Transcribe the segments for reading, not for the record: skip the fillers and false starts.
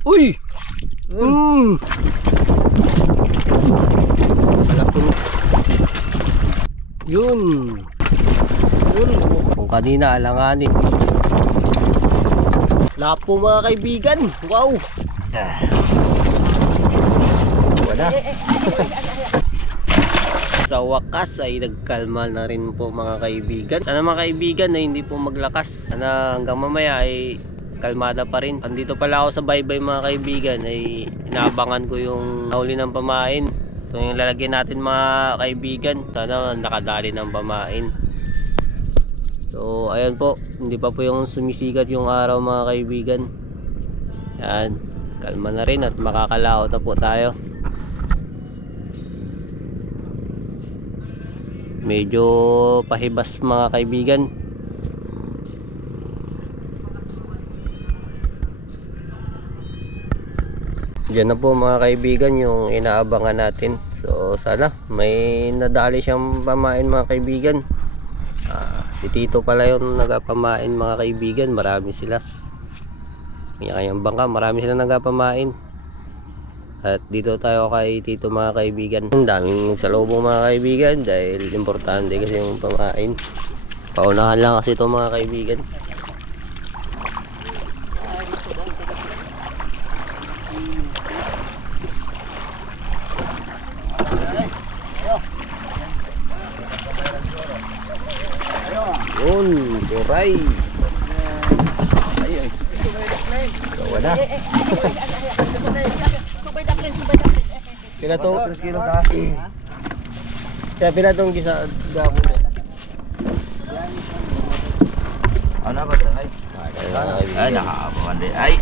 Uy! Malapin. Yun. Kung kanina alanganin. Lapo mga kaibigan. Wow. Wala. Sa wakas ay nagkalma na rin po mga kaibigan. Sana mga kaibigan na hindi po maglakas. Sana hanggang mamaya ay kalmada pa rin. Andito pala ako sa baybay mga kaibigan. Ay inaabangan ko yung nahuli ng pamain. Ito yung lalagyan natin mga kaibigan. Sana nakadali ng pamain. So ayan po. Hindi pa po yung sumisikat yung araw mga kaibigan. Yan. Kalma na rin at makakalaot na po tayo. Medyo pahibas mga kaibigan. Diyan na po mga kaibigan yung inaabangan natin. So sana may nadali siyang pamain mga kaibigan. Si Tito pala yung nagapamain mga kaibigan. Marami sila. Kanyang bangka, marami sila nagapamain. At dito tayo kay Tito mga kaibigan. Ang daming nagsalubong mga kaibigan dahil importante kasi yung pamain. Paunahan lang kasi ito mga kaibigan. Yun, turay. Ay. Wala. Pila to? 3 kilo ka. Kaya pila tong gisa gapon eh. Ano ba 'yan ay? Ay nakaabangan din. Ay.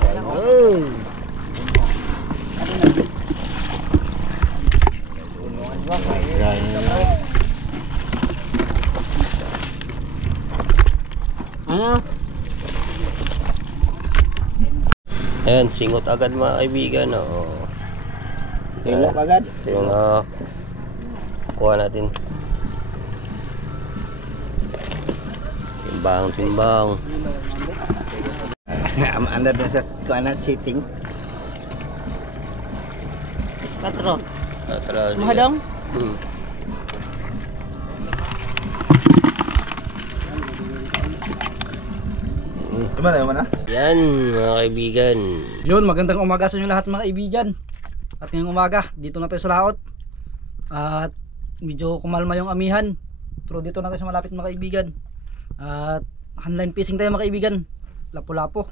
Ayan, singot agad mga kaibigan. Tinok agad. Ito yung kuha natin. Timbang. Anda din sa kuana cheating. 4. Atras. Mahadong? Mana? Yan mga kaibigan. Yun, magandang umaga sa inyo lahat mga kaibigan. At ngayong umaga, dito na tayo sa laot. At medyo kumalma yung amihan. Pero dito na tayo sa malapit mga kaibigan. At handline fishing tayo mga kaibigan. Lapo-lapo.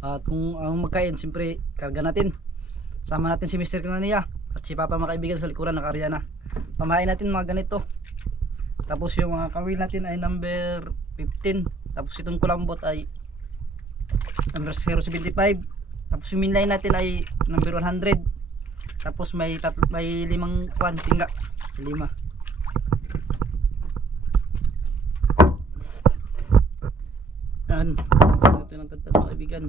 At kung ang magkain, siyempre karga natin. Sama natin si Mr. Kanania at si Papa mga kaibigan sa likuran ng Ariana. Pamain natin mga ganito. Tapos yung mga kawil natin ay number 15. Tapos itong kulambot ay number 075. Tapos yung minline natin ay number 100. Tapos may 5 kwan tingga. 5. Yan. Ito ng tatad mga kaibigan.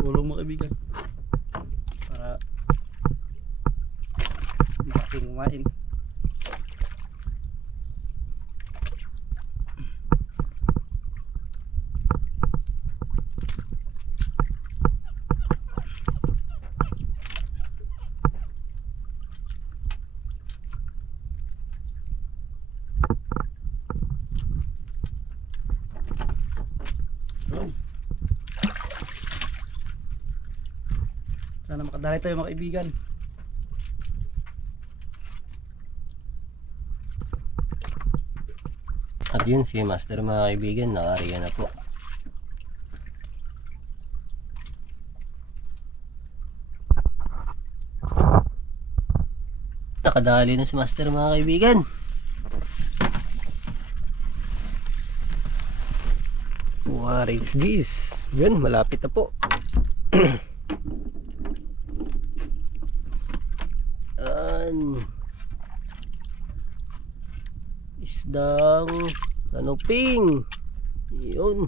Tulong mga kaibigan para makating kumain. Sana makadali tayo mga kaibigan. At yun si Master mga kaibigan, nakariya na po. Nakadali na si Master mga kaibigan. What is this? Yun, malapit na po. Isdang ano ping yun.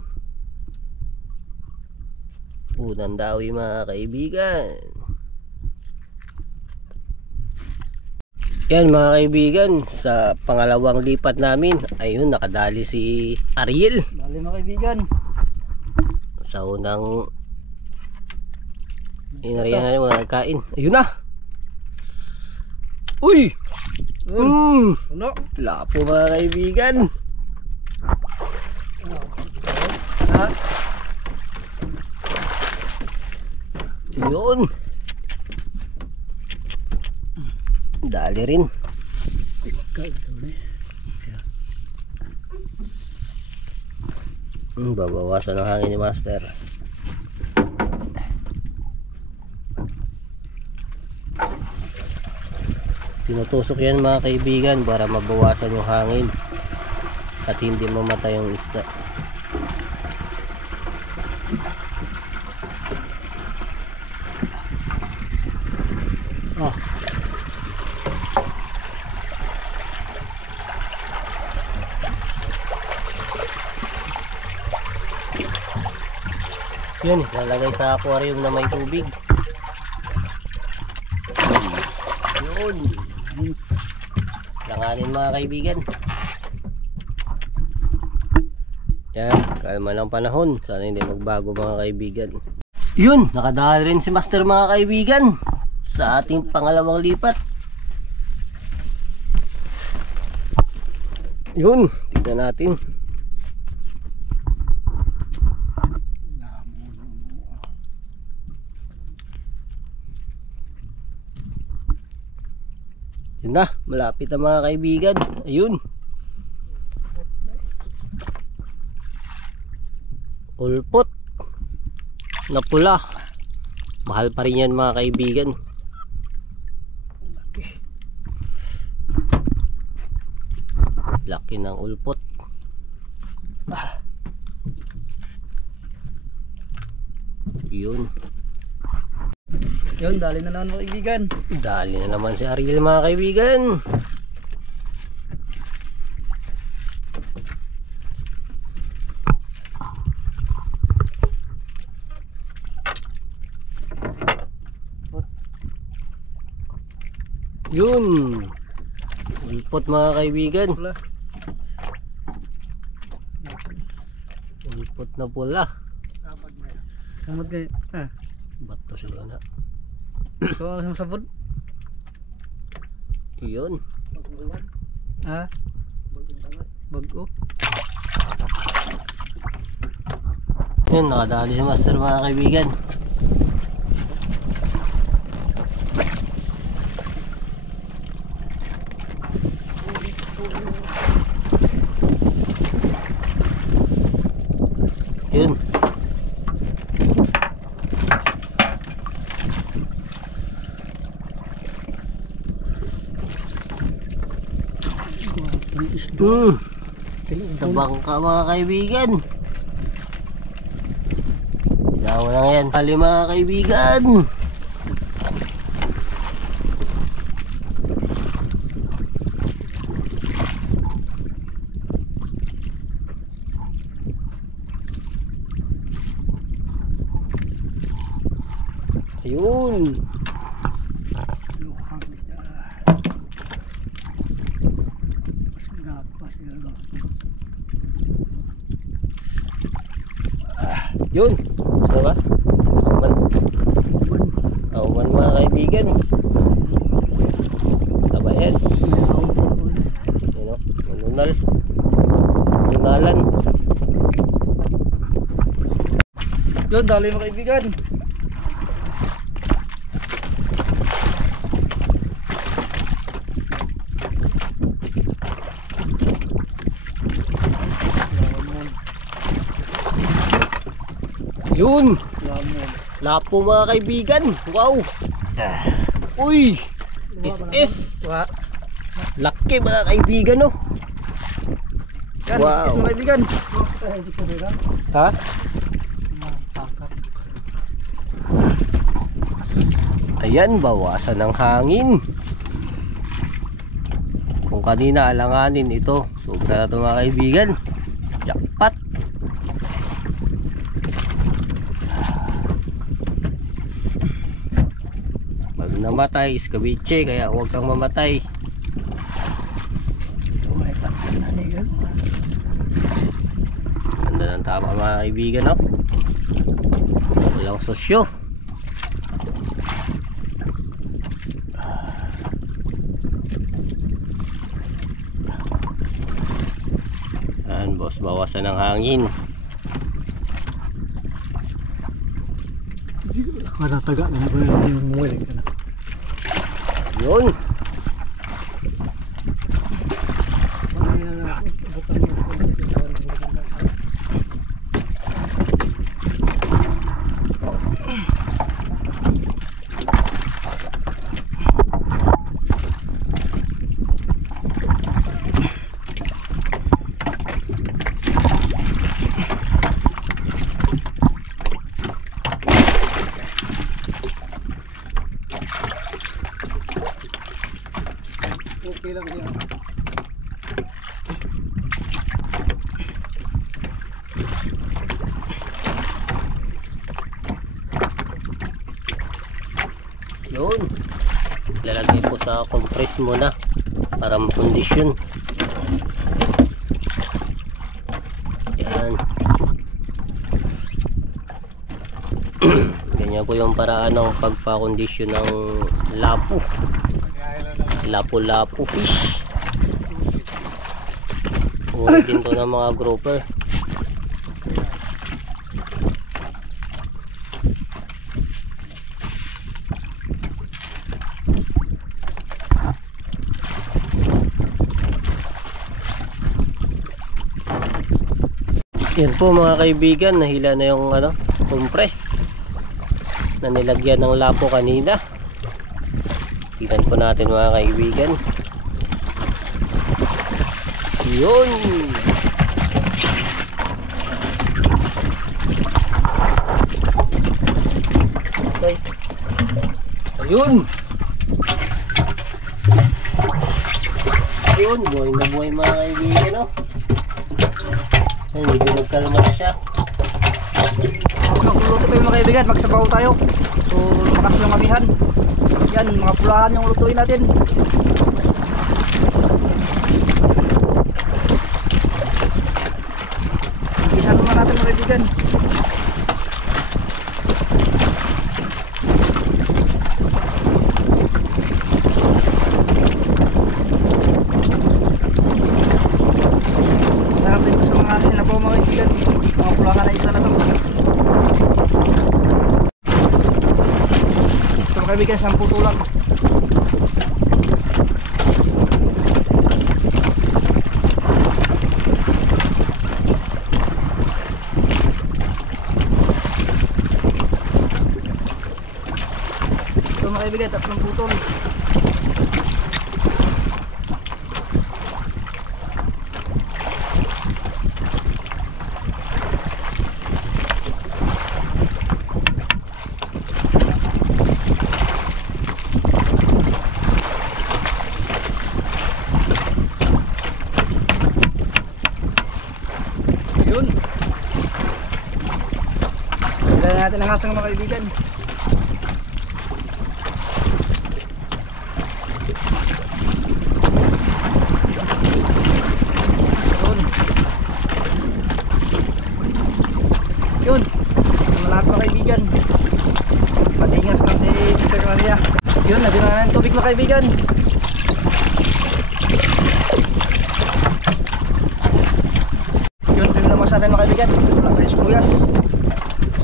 Unang dawi mga kaibigan. Yan mga kaibigan, sa pangalawang lipat namin, ayun nakadali si Ariel. Dali mga kaibigan. Sa unang inariyan natin mga nagkain. Ayun na. Uy! Uno. Lapo mga kaibigan. Ha? Yun. Dali rin. Babawasan ang hangin ni Master. Tinutusok yan mga kaibigan para mabawasan yung hangin at hindi mamatay yung isda. Oh. Yun, lalagay sa aquarium na may tubig. Yun. Langanin mga kaibigan. Yan, kalma ng panahon. Sana hindi magbago mga kaibigan. Yun, nakadali rin si Master mga kaibigan sa ating pangalawang lipat. Yun, tignan natin. Yun na, malapit na mga kaibigan. Ayun. Ulpot na pula. Mahal pa rin yan mga kaibigan. Laki ng ulpot. Yun. Yun, dali na naman mga kaibigan. Dali na naman si Ariel mga kaibigan. Yun. Ulpot mga kaibigan. Pula. Ulpot na pula. Samot kayo. Ah, Bato siguro na. ito ang sabod. Yun. Ha? Bago. Yun, nakadali si Master mga kaibigan. Yun. Tabang ka mga kaibigan. Ginawa lang yan. Hali mga kaibigan. Ayun. Yun. Diba? Auman mga kaibigan. Taba yan. Yun o. Manunal. Nunalan. Yun, dali mga kaibigan. Yun. Lapo mga kaibigan. Wow. Uy. Is. Wa. Laki mga kaibigan no. Yan, Wow. is mga kaibigan. Ha? Ayan, bawasan ng hangin. Kung kanina alanganin ito, sobra na ito mga kaibigan. Jackpot. namatay, iskabiche, kaya huwag kang mamatay. May patan na niya. Ganda ng tama mga kaibigan, no? Walang sosyo. Ayan boss, bawasan ng hangin. Kada taga na ko yung muwel ka na. Yun. Okay lang yan. Yun. Lalagay po sa compress muna para makondisyon. Yan. Ganyan po yung paraan ng pagpakondisyon ng lapo. Lapu-lapu fish. Uwi din to ng mga grouper. Yan po mga kaibigan, nahila na yung compress na nilagyan ng lapo kanina. Tignan po natin mga kaibigan. Yun. Okay. Ayun. Ayun, buhay na buhay mga kaibigan, no? Ayun, medyo nagkalma na siya. Magluluto tayo mga kaibigan, magsabaw tayo. So lumakas yung amihan. Yan, mga pulahan yung lutuin natin. Isa naman natin mga kaibigan. Masarap din ito sa mga sinabaw mga kaibigan. Mga pulahan na isa na ito. Ito mga kaibigan, 10 tulak. Ito mga kaibigan, 3 putol. Yun. Bilhan natin ang hasang mga kaibigan. Yun. Yung lahat mga kaibigan. Patingas na si Mr. Claria. Yun, naging na ng tubig mga kaibigan. Yun, ito yung naman sa atin mga kaibigan. Wala tayo sibuyas.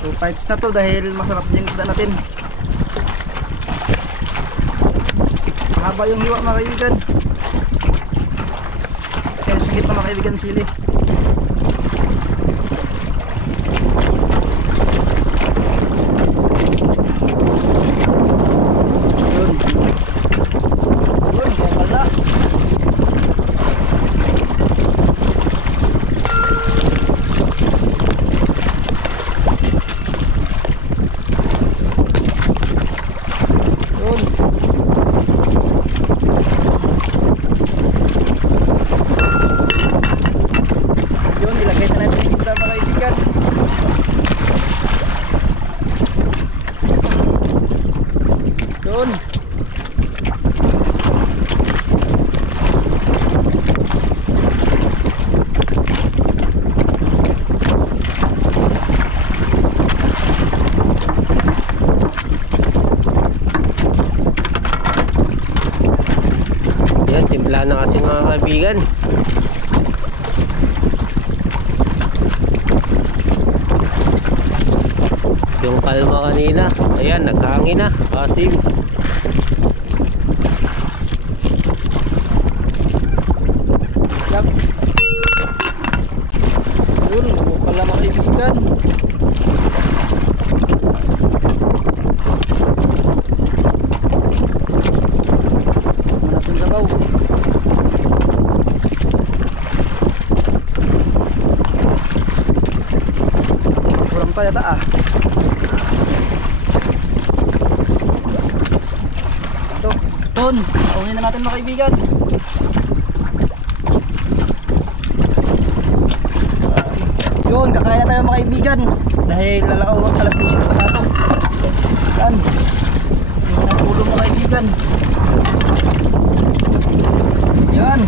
So fights na to dahil masarap din yung isda natin. Mahaba yung hiwa mga kaibigan. Kaya sa gitna mga kaibigan sili. Yun. Wala na kasi mga kaibigan. Yung kalma kanina, ayan, naghangin na, asim. Yap. Yun, pala mga kaibigan. Natin sabaw. Kurang pa yata ah. Ito, yun, paunin na natin mga kaibigan. Yun, kakain na tayo mga kaibigan. Dahil lalakaw alas 12 na pasado. Yan. Yun ang ulo mga kaibigan. Yan.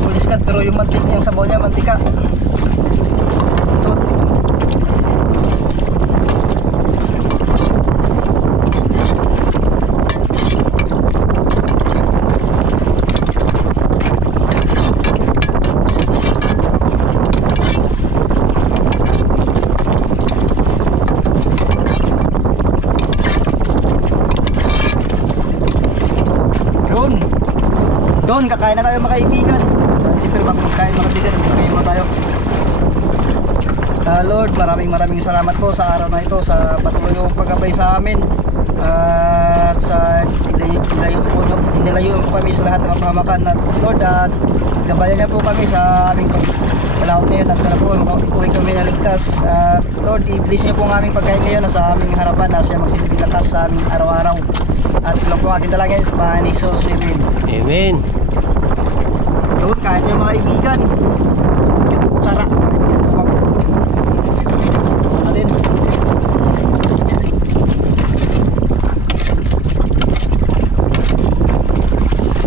Puliskat pero yung mantik, yung sabaw niya mantika. Ito. Yun, kakain na tayo mga kaibigan. Siyempre bago magkain mga kaibigan, magkain mo tayo. Lord, maraming salamat po sa araw na ito, sa patuloy yung paggabay sa amin. At sa inilayo po kami sa lahat ng pahamakan. At Lord, at gabayan niya po kami sa aming pagkalaot ngayon. At sana po uwi kami naligtas. At Lord, i-bless niyo po ang aming pagkain ngayon na sa aming harapan, na siya magsilbing lakas sa aming araw-araw. At ito lang po aking dalangin sa pangalan ni Jesus. Amen. Amen. Doon, kain niyo mga kaibigan. Kutsara. Atin.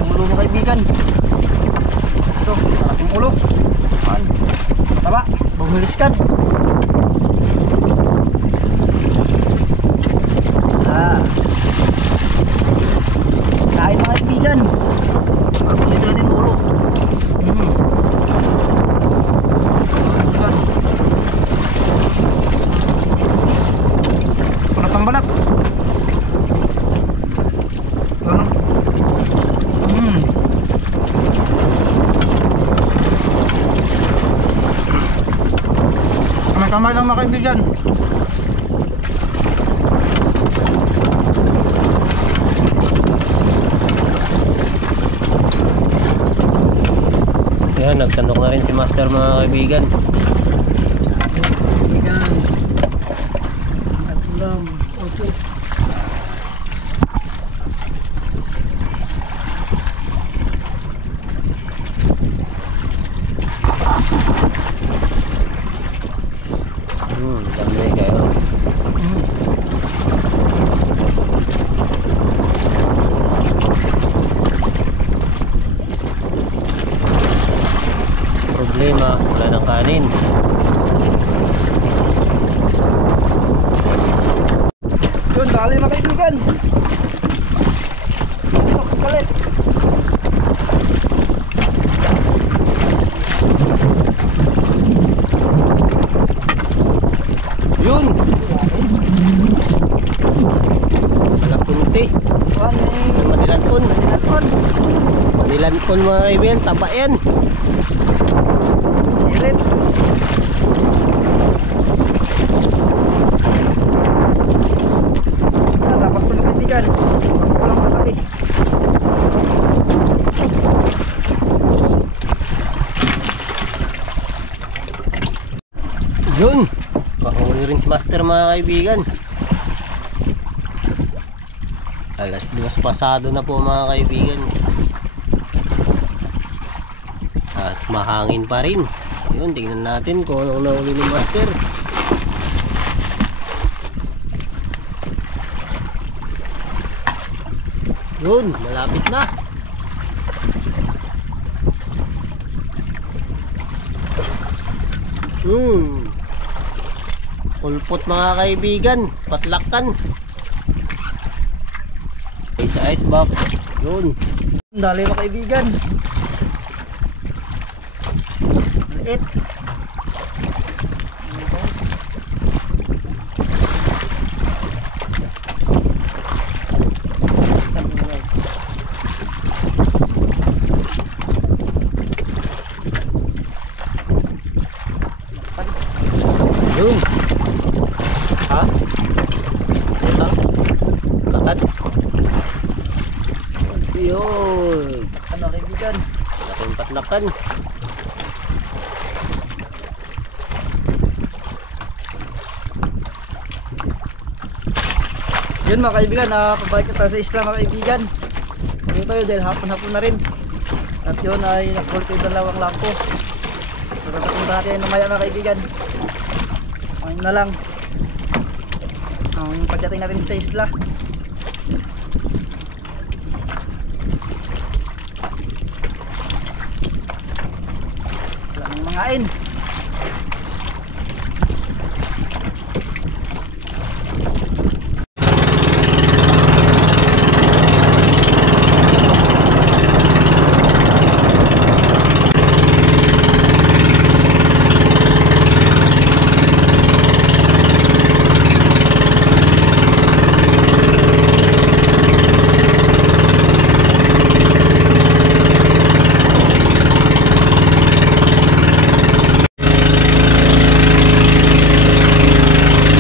Ulo mga kaibigan. Ito, sarap yung ulo. Taba, bumiliskan. Kain mga kaibigan. Ito natin ulo. Balat ng balat. Ano? Kamay-kamay lang mga kaibigan. Ayan, nagsandok na rin si Master mga kaibigan. Kaibigan. At ulam. Opo. Dami kayo. Problema, wala ng kanin. Yun, dali mga kaibigan. Usok galit. Yun! Malapunti. Madilanpon. Madilanpon mga kaibigan, taba yan. Sirit. Dapat ko mga kaibigan. Ako lang sa tabi. Yun! Pakahuli rin si Master mga kaibigan. Alas 2 pasado na po mga kaibigan. At mahangin pa rin. Yun, tingnan natin kung anong nahuli ni Master. Yun, malapit na. Pulpot mga kaibigan, patlakan. ice box. Yun. Dali mga kaibigan. Maliit. Yun. Ha? Ito? Lakat? Yun. Ano kaibigan? Laking patlakan. Yun mga kaibigan, pabalik na tayo sa isla mga kaibigan. Dito tayo dahil hapon-hapon na rin. At yun ay nakulit yung dalawang lampo. So tatapunta natin mamaya mga kaibigan. Ngayon na lang ang pagdating natin sa isla. Wala nang mangain.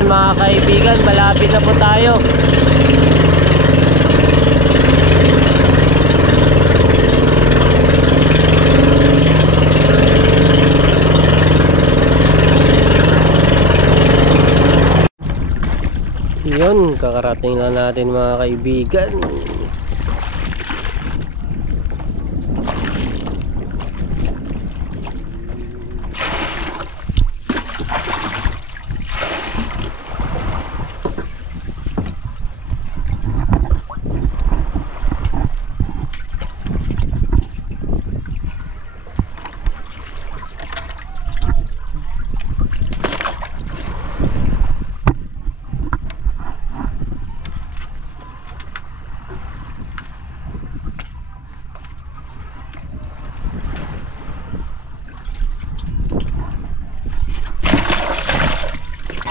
Mga kaibigan, malapit na po tayo. Yun, kakarating na natin mga kaibigan.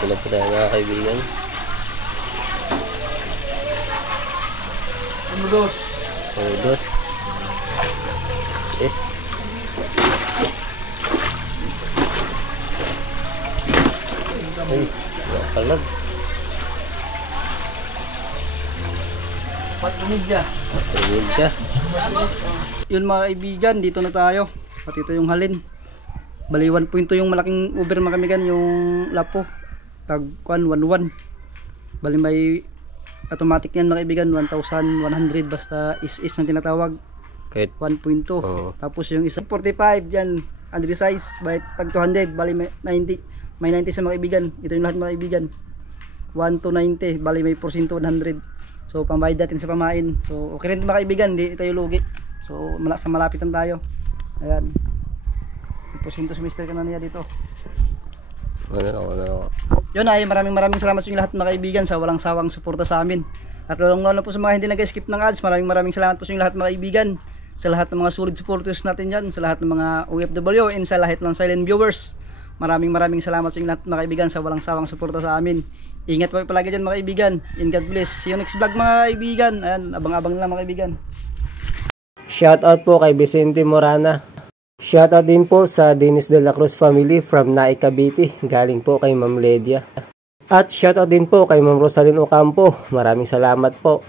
Ito po tayo mga kaibigan. Umudos. Udos. Yes. Ay, nakalag. Patrimidya. Patrimidya. Yun mga kaibigan, dito na tayo. At ito yung halin. Bali 1.2 yung malaking Uber mga kaibigan, yung lapo. Tag 111. Bali may automatic yan mga kaibigan, 1,100 basta is na tinatawag. Kahit 1.2. Tapos yung isa 45 yan, under size. Bali pag 200, bali may 90. May 90 sa mga kaibigan. Ito yung lahat mga kaibigan. 1 to 90, bali may porsyento 100. So pambayad natin sa pamain. So okay rin mga kaibigan, hindi tayo lugi. So sa malapitan tayo. Ayan. May porsyento sa Mr. Kananiya dito. Ano. Yun ay maraming salamat sa inyo lahat mga kaibigan sa walang sawang suporta sa amin. At lalong-lalo po sa mga hindi nag-skip ng ads, maraming salamat po sa inyo lahat mga kaibigan. Sa lahat ng mga solid supporters natin dyan, sa lahat ng mga OFW and sa lahat ng silent viewers. Maraming salamat sa inyo lahat mga kaibigan sa walang sawang suporta sa amin. Ingat po palagi dyan mga kaibigan. And God bless. See you next vlog mga kaibigan. Ayan, abang-abang na lang mga kaibigan. Shoutout po kay Vicente Morana. Shoutout din po sa Dennis de la Cruz family from Naik, Cavite. Galing po kay Ma'am Ledia. At shoutout din po kay Ma'am Rosalyn Ocampo. Maraming salamat po.